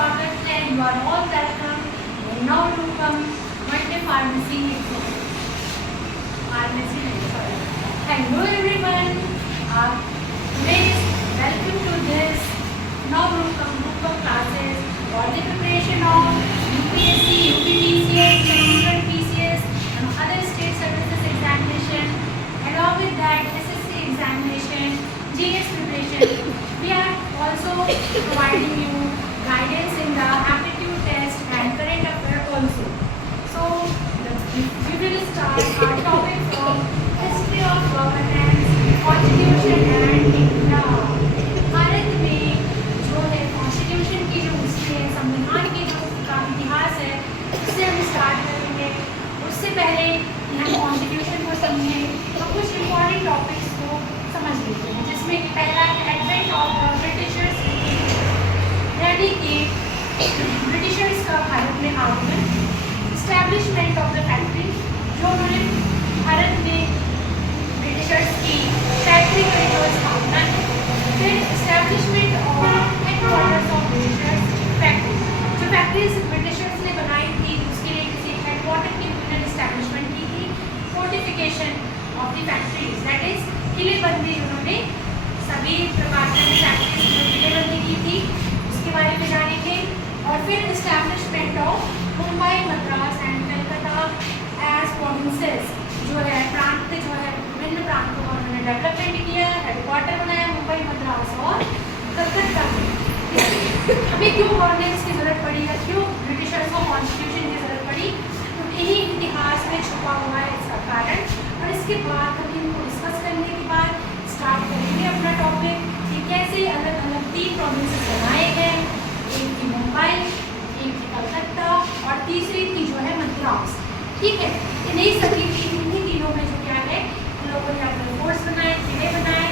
स्वागत है। You are all welcome in Navrupam multi pharmacy Hello everyone. Please welcome to this Navroopam classes for the preparation of UPSC, UPPCS, Chhattisgarh PCS and other state services examination. Along with that, SSC examination, GS preparation. We are also providing you guidance in the aptitude test and current affair also. So we will start our topic from history of governance, constitution and India. Bharat में जो है constitution की जो history है, संविधान की जो का इतिहास है, उससे हम स्टार्ट करेंगे। उससे पहले हम कॉन्स्टिट्यूशन को समझें तो कुछ इम्पोर्टेंट टॉपिक्स को समझ लेते हैं, जिसमें कि पहला है एडवेंट ऑफ ब्रिटिशर्स, यानी कि ब्रिटिशर्स का भारत में आगमन। इस्टेब्लिशमेंट ऑफ द फैक्ट्री, जो उन्होंने भारत में ब्रिटिशर्स की फैक्ट्री की जो स्थापना है। फिर establishment of headquarters of Britishers factory, जो फैक्ट्रीज ब्रिटिशर्स ने बनाई थी उसके लिए किसी हेडक्वार्टर की उन्होंने इस्टेब्लिशमेंट की थी। Fortification of the factories, that is किलेबंदी, उन्होंने सभी प्रकार की फैक्ट्रीज में किलेबंदी की थी, उसके बारे में जानेंगे। और फिर establishment of Mumbai, Madras and Calcutta as provinces, जो है प्रांत, जो है विभिन्न प्रांतों का उन्होंने डेवलपमेंट किया, हेडक्वार्टर बनाया मुंबई, मद्रास और कलकत्ता में। हमें क्यों गवर्नेंस की जरूरत पड़ी है, क्यों ब्रिटिशर्स को कॉन्स्टिट्यूशन की जरूरत पड़ी, तो यही इतिहास में छुपा हुआ है इसका कारण। और इसके बाद हम इनको डिस्कस करने के बाद स्टार्ट करेंगे अपना टॉपिक कि कैसे अलग अलग 3 प्रोविंसेस बनाए गए, एक थी मुंबई, एक थी कलकत्ता और तीसरी थी जो है मद्रास। ठीक है, इन्हीं सभी इन्हीं तीनों में जो क्या है, उन लोगों ने अपने फोर्ट्स बनाए, किले बनाए,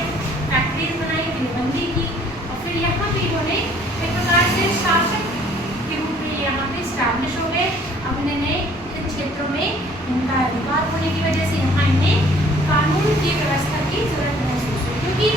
फैक्ट्रीज बनाई, किलेबंदी की और फिर यहाँ पे इन्होंने एक प्रकार से शासक के रूप में यहाँ पे स्टैब्लिश हो गए। अब इन्होंने इन क्षेत्रों में इनका अधिकार होने की वजह से यहाँ इन्हें कानून की व्यवस्था की जरूरत महसूस हुई, क्योंकि